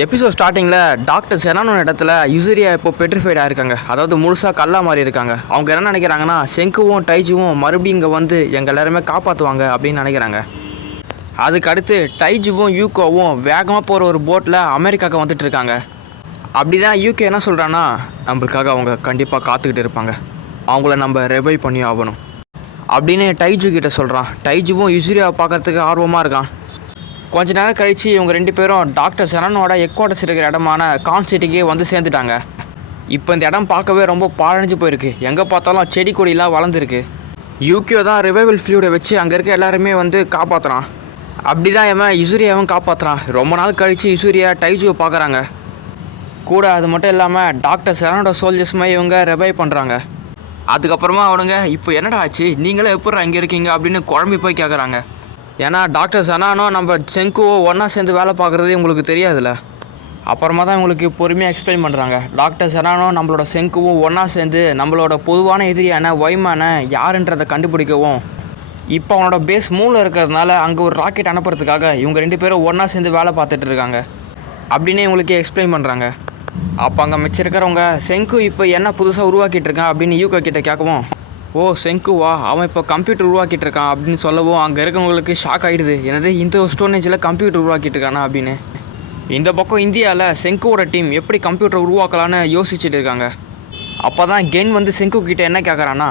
Episode ஸ்டார்டிங்கில் doctor செனானோட இடத்துல யுசரியா இப்போ பெட்ரிஃபைடாக இருக்காங்க. அதாவது முழுசாக கல்லா மாதிரி இருக்காங்க. அவங்க என்ன நினைக்கிறாங்கன்னா செங்குவும் டைஜுவும் மறுபடியும் இங்கே வந்து எங்கள் எல்லாருமே காப்பாற்றுவாங்க அப்படின்னு நினைக்கிறாங்க. அதுக்கு அடுத்து டைஜுவும் யூகோவும் வேகமாக போகிற ஒரு போட்டில் அமெரிக்காவுக்கு வந்துட்டு இருக்காங்க. அப்படி தான் யூகே என்ன சொல்கிறான்னா, நம்மளுக்காக அவங்க கண்டிப்பாக காத்துக்கிட்டு இருப்பாங்க, அவங்கள நம்ம ரிவைவ் பண்ணி ஆகணும் அப்படின்னு டைஜு கிட்ட சொல்கிறான். டைஜுவும் யுசரியாவை பார்க்கறதுக்கு ஆர்வமாக இருக்கான். கொஞ்ச நேரம் கழித்து இவங்க ரெண்டு பேரும் டாக்டர் செனானோட எக்வார்டர்ஸ் இருக்கிற இடமான கான் சிட்டிக்கு வந்து சேர்ந்துட்டாங்க. இப்போ இந்த இடம் பார்க்கவே ரொம்ப பாழஞ்சு போயிருக்கு. எங்கே பார்த்தாலும் செடி கொடியெலாம் வளர்ந்துருக்கு. யூகே தான் ரிவைவல் ஃப்ளூடை வச்சு அங்கே இருக்க எல்லாருமே வந்து காப்பாற்றுறான். அப்படி தான் இவன் யுசரியாவும் காப்பாற்றுறான். ரொம்ப நாள் கழித்து யுசரியா டைஜுவை பார்க்குறாங்க. கூட அது மட்டும் இல்லாமல் டாக்டர் செனானோட சோல்ஜர்ஸுமே இவங்க ரிவைவ் பண்ணுறாங்க. அதுக்கப்புறமா அவனுங்க இப்போ என்னடா ஆச்சு, நீங்களே எப்போ இங்கே இருக்கீங்க அப்படின்னு குழம்பி போய் கேட்குறாங்க. ஏன்னா டாக்டர் செனானோ நம்ம செங்குவோ ஒன்றா சேர்ந்து வேலை பார்க்குறது உங்களுக்கு தெரியாதுல்ல. அப்புறமா தான் இவங்களுக்கு பொறுமையாக எக்ஸ்பிளைன் பண்ணுறாங்க. டாக்டர் செனானோ நம்மளோட செங்குவும் ஒன்றா சேர்ந்து நம்மளோட பொதுவான எதிரியான ஒய்மான யாருன்றதை கண்டுபிடிக்கவும், இப்போ அவனோட பேஸ் மூணில் இருக்கிறதுனால அங்கே ஒரு ராக்கெட் அனுப்புறதுக்காக இவங்க ரெண்டு பேரும் ஒன்றா சேர்ந்து வேலை பார்த்துட்டு இருக்காங்க அப்படின்னு இவங்களுக்கு எக்ஸ்பிளைன் பண்ணுறாங்க. அப்போ அங்கே மிச்சிருக்கிறவங்க செங்கு இப்போ என்ன புதுசாக உருவாக்கிட்டு இருக்கான் அப்படின்னு யூகோ கிட்ட கேட்கவும், ஓ செங்குவா, அவன் இப்போ கம்ப்யூட்டர் உருவாக்கிட்டு இருக்கான் அப்படின்னு சொல்லவும் அங்கே இருக்கவங்களுக்கு ஷாக் ஆகிடுது. என்னது இந்த ஸ்டோரேஜில் கம்ப்யூட்டர் உருவாக்கிட்டு இருக்கானா அப்படின்னு. இந்த பக்கம் இந்தியாவில் செங்குவோட டீம் எப்படி கம்ப்யூட்டர் உருவாக்கலான்னு யோசிச்சுட்டு இருக்காங்க. அப்போ தான் கென் வந்து செங்கு கிட்டே என்ன கேட்குறான்னா,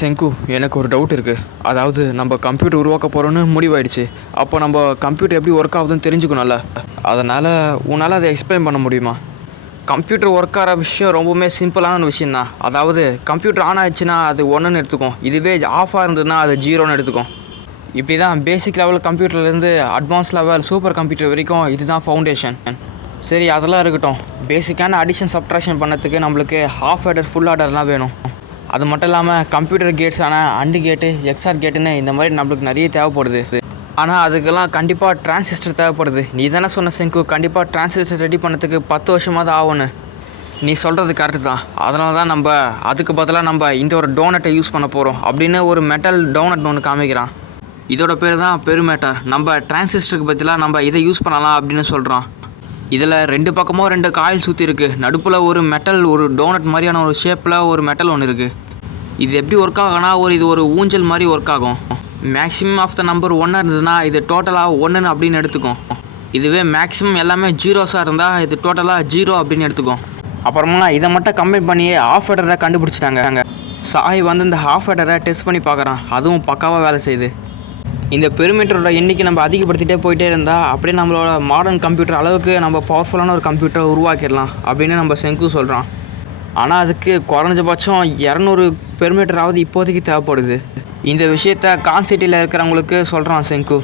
செங்கு எனக்கு ஒரு டவுட் இருக்குது. அதாவது நம்ம கம்ப்யூட்டர் உருவாக்க போகிறோன்னு முடிவாயிடுச்சு. அப்போ நம்ம கம்ப்யூட்டர் எப்படி ஒர்க் ஆகுதுன்னு தெரிஞ்சுக்கணும்ல. அதனால் உன்னால் அதை எக்ஸ்பிளைன் பண்ண முடியுமா? கம்ப்யூட்டர் ஒர்க் ஆகிற விஷயம் ரொம்பவுமே சிம்பிளான விஷயம் தான். அதாவது கம்ப்யூட்டர் ஆன் ஆகிடுச்சுன்னா அது ஒன்றுன்னு எடுத்துக்கும், இதுவே ஆஃபாக இருந்ததுன்னா அது ஜீரோன்னு எடுத்துக்கும். இப்படி தான் பேசிக் லெவல் கம்ப்யூட்டர்லேருந்து அட்வான்ஸ் லெவல் சூப்பர் கம்ப்யூட்டர் வரைக்கும் இதுதான் ஃபவுண்டேஷன். சரி அதெல்லாம் இருக்கட்டும், பேசிக்கான அடிஷன் சப்ட்ராக்ஷன் பண்ணதுக்கு நம்மளுக்கு ஹாஃப் ஆர்டர் ஃபுல் ஆர்டர்லாம் வேணும். அது மட்டும் இல்லாமல் கம்ப்யூட்டர் கேட்ஸான அண்டு கேட்டு எக்ஸ்ஆர் கேட்டுன்னு இந்த மாதிரி நம்மளுக்கு நிறைய தேவைப்படுது. ஆனால் அதுக்கெல்லாம் கண்டிப்பாக டிரான்சிஸ்டர் தேவைப்படுது. நீ தானே சொன்ன செங்கு, கண்டிப்பாக டிரான்சிஸ்டர் ரெடி பண்ணதுக்கு 10 வருஷமாக தான் ஆகும்னு. நீ சொல்கிறது கரெக்டு தான். அதனால தான் நம்ம அதுக்கு பதிலாக நம்ம இந்த ஒரு டோனட்டை யூஸ் பண்ண போகிறோம் அப்படின்னு ஒரு மெட்டல் டோனட் ஒன்று காமிக்கிறான். இதோட பேர் தான் பெருமேட்டர். நம்ம டிரான்சிஸ்டருக்கு பதிலாக நம்ம இதை யூஸ் பண்ணலாம் அப்படின்னு சொல்கிறான். இதில் ரெண்டு பக்கமும் 2 காயில் சுற்றி இருக்குது. நடுப்பில் ஒரு மெட்டல், ஒரு டோனட் மாதிரியான ஒரு ஷேப்பில் ஒரு மெட்டல் ஒன்று இருக்குது. இது எப்படி ஒர்க் ஆகுனா இது ஒரு ஊஞ்சல் மாதிரி ஒர்க் ஆகும். மேக்ஸிமம் ஆஃப் த நம்பர் 1 இருந்ததுன்னா இது டோட்டலாக 1 அப்படின்னு எடுத்துக்கும். இதுவே மேக்ஸிமம் எல்லாமே ஜீரோஸாக இருந்தால் இது டோட்டலாக 0 அப்படின்னு எடுத்துக்கும். அப்புறமா இதை மட்டும் கம்பைன் பண்ணியே ஆஃப் ஆர்டரை கண்டுபிடிச்சிட்டாங்க. சாய் வந்து இந்த ஆஃப் ஆர்டரை டெஸ்ட் பண்ணி பார்க்குறான். அதுவும் பக்காவாக வேலை செய்யுது. இந்த பெருமீட்டரோட எண்ணிக்கை நம்ம அதிகப்படுத்திகிட்டே போயிட்டே இருந்தால் அப்படியே நம்மளோட மாடர்ன் கம்ப்யூட்டர் அளவுக்கு நம்ம பவர்ஃபுல்லான ஒரு கம்ப்யூட்டரை உருவாக்கிடலாம் அப்படின்னு நம்ம செங்கு சொல்கிறான். ஆனால் அதுக்கு குறைஞ்சபட்சம் 200 பெருமீட்டராவது இப்போதைக்கு தேவைப்படுது. இந்த விஷயத்த கான் சிட்டியில் இருக்கிறவங்களுக்கு சொல்கிறான் செங்கு.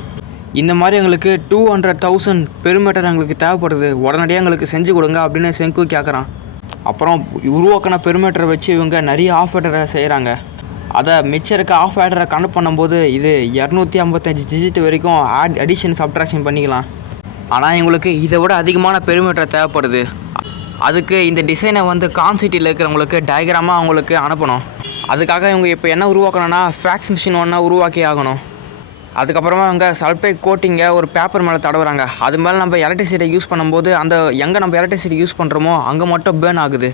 இந்த மாதிரி எங்களுக்கு 200,000 பெருமீட்டர் எங்களுக்கு தேவைப்படுது, உடனடியாக எங்களுக்கு செஞ்சு கொடுங்க அப்படின்னு செங்கு கேட்குறான். அப்புறம் உருவாக்கின பெருமீட்டரை வச்சு இவங்க நிறைய ஆஃப் ஆர்டரை செய்கிறாங்க. அதை மிச்சம் இருக்க ஆஃப் ஆர்டரை கனெக்ட் பண்ணும்போது இது 255 டிஜிட் வரைக்கும் அடிஷன் சப்ட்ராக்ஷன் பண்ணிக்கலாம். ஆனால் எங்களுக்கு இதை விட அதிகமான பெருமீட்டர் தேவைப்படுது. அதுக்கு இந்த டிசைனை வந்து கான் சிட்டியில் இருக்கிறவங்களுக்கு டயக்ராமாக அவங்களுக்கு அனுப்பணும். அதுக்காக இவங்க இப்போ என்ன உருவாக்கணும்னா ஃபேக்ஸ் மிஷின் ஒன்றா உருவாக்கி ஆகணும். அதுக்கப்புறமா அவங்க சல்பைட் கோட்டிங்கை ஒரு பேப்பர் மேலே தடவுறாங்க. அது மேலே நம்ம எலக்ட்ரிசிட்டியை யூஸ் பண்ணும்போது அந்த எங்கே நம்ம எலக்ட்ரிசிட்டி யூஸ் பண்ணுறோமோ அங்கே மட்டும் பேர்ன் ஆகுது.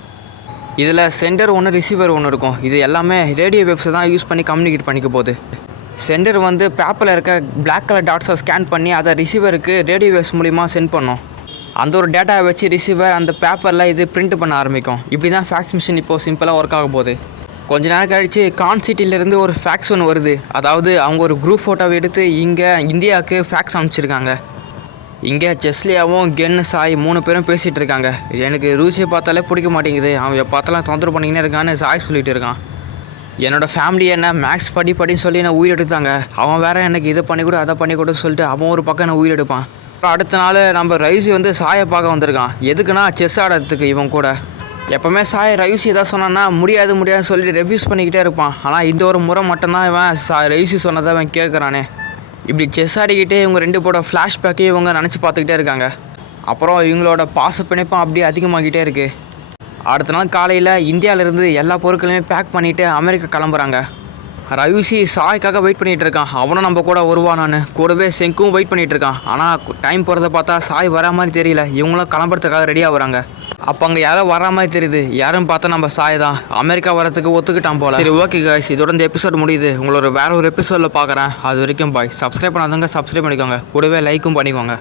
இதில் சென்டர் ஒன்று ரிசீவர் ஒன்று இருக்கும். இது எல்லாமே ரேடியோ வேவ்ஸை தான் யூஸ் பண்ணி கம்யூனிகேட் பண்ணிக்க போகுது. சென்டர் வந்து பேப்பரில் இருக்க பிளாக் கலர் டாட்ஸை ஸ்கேன் பண்ணி அதை ரிசீவருக்கு ரேடியோ வேவ்ஸ் மூலிமா சென்ட் பண்ணோம். அந்த ஒரு டேட்டாவை வச்சு ரிசீவர் அந்த பேப்பரில் இது பிரிண்ட் பண்ண ஆரம்பிக்கும். இப்படி தான் ஃபேக்ஸ் மிஷின் இப்போது சிம்பிளாக ஒர்க் ஆக போகுது. கொஞ்ச நேரம் கழித்து கான் சிட்டிலேருந்து ஒரு ஃபேக்ஸ் ஒன்று வருது. அதாவது அவங்க ஒரு குரூப் ஃபோட்டோவை எடுத்து இங்கே இந்தியாவுக்கு ஃபேக்ஸ் அனுப்பிச்சிருக்காங்க. இங்கே செஸ்லியாவும் கென் சாய் 3 பேரும் பேசிகிட்டு இருக்காங்க. எனக்கு ரூசியை பார்த்தாலே பிடிக்க மாட்டேங்குது, அவன் பார்த்தாலாம் தொந்தரவு பண்ணிக்கினே இருக்கான்னு சாய் சொல்லிகிட்டு இருக்கான். என்னோடய ஃபேமிலி என்ன மேக்ஸ் படின்னு சொல்லி என்னை உயிர் எடுத்தாங்க, அவன் வேறு எனக்கு இதை பண்ணி கொடு அதை பண்ணி கொடுன்னு சொல்லிட்டு அவன் ஒரு பக்கம் என்னை உயிர் எடுப்பான். அப்புறம் அடுத்த நாள் நம்ம ரைசி வந்து சாயை பார்க்க வந்திருக்கான். எதுக்குன்னா செஸ் ஆடுறதுக்கு. இவன் கூட எப்போவுமே சாய் ரைசி எதாவது சொன்னான்னா முடியாதுன்னு சொல்லிட்டு ரெஃப்யூஸ் பண்ணிக்கிட்டே இருப்பான். ஆனால் இந்த ஒரு முறை மட்டும்தான் இவன் ரைசி சொன்னதை அவன் கேட்குறானே. இப்படி செஸ் ஆடிக்கிட்டே இவங்க 2 பேரோட ஃப்ளாஷ்பேக்கே இவங்க நினச்சி பார்த்துக்கிட்டே இருக்காங்க. அப்புறம் இவங்களோட பாச பிணைப்பும் அப்படியே அதிகமாகிட்டே இருக்குது. அடுத்த நாள் காலையில் இந்தியாவிலேருந்து எல்லா பொருட்களையுமே பேக் பண்ணிவிட்டு அமெரிக்கா கிளம்புறாங்க. ரவிசி சாய்க்காக வெயிட் பண்ணிகிட்டு இருக்கான். அவனும் நம்ம கூட வருவானான்னு. கூடவே செங்கும் வெயிட் பண்ணிகிட்டு இருக்கான். ஆனால் டைம் போகிறத பார்த்தா சாய் வரா மாதிரி தெரியல. இவங்களும் கிளம்புறதுக்காக ரெடியாக வராங்க. அப்போ அங்கே யாரோ வரா மாதிரி தெரியுது. யாரும் பார்த்தா நம்ம சாய் தான். அமெரிக்கா வரத்துக்கு ஒத்துக்கிட்டான் போல. சரி ஓகே காய்ஸ், இதோட இந்த எபிசோட் முடியுது. உங்களோட வேற ஒரு எபிசோடில் பார்க்குறேன். அது வரைக்கும் பாய். சப்ஸ்கிரைப் பண்ணாதவங்க சப்ஸ்கிரைப் பண்ணிக்கோங்க. கூடவே லைக்கும் பண்ணிக்கோங்க.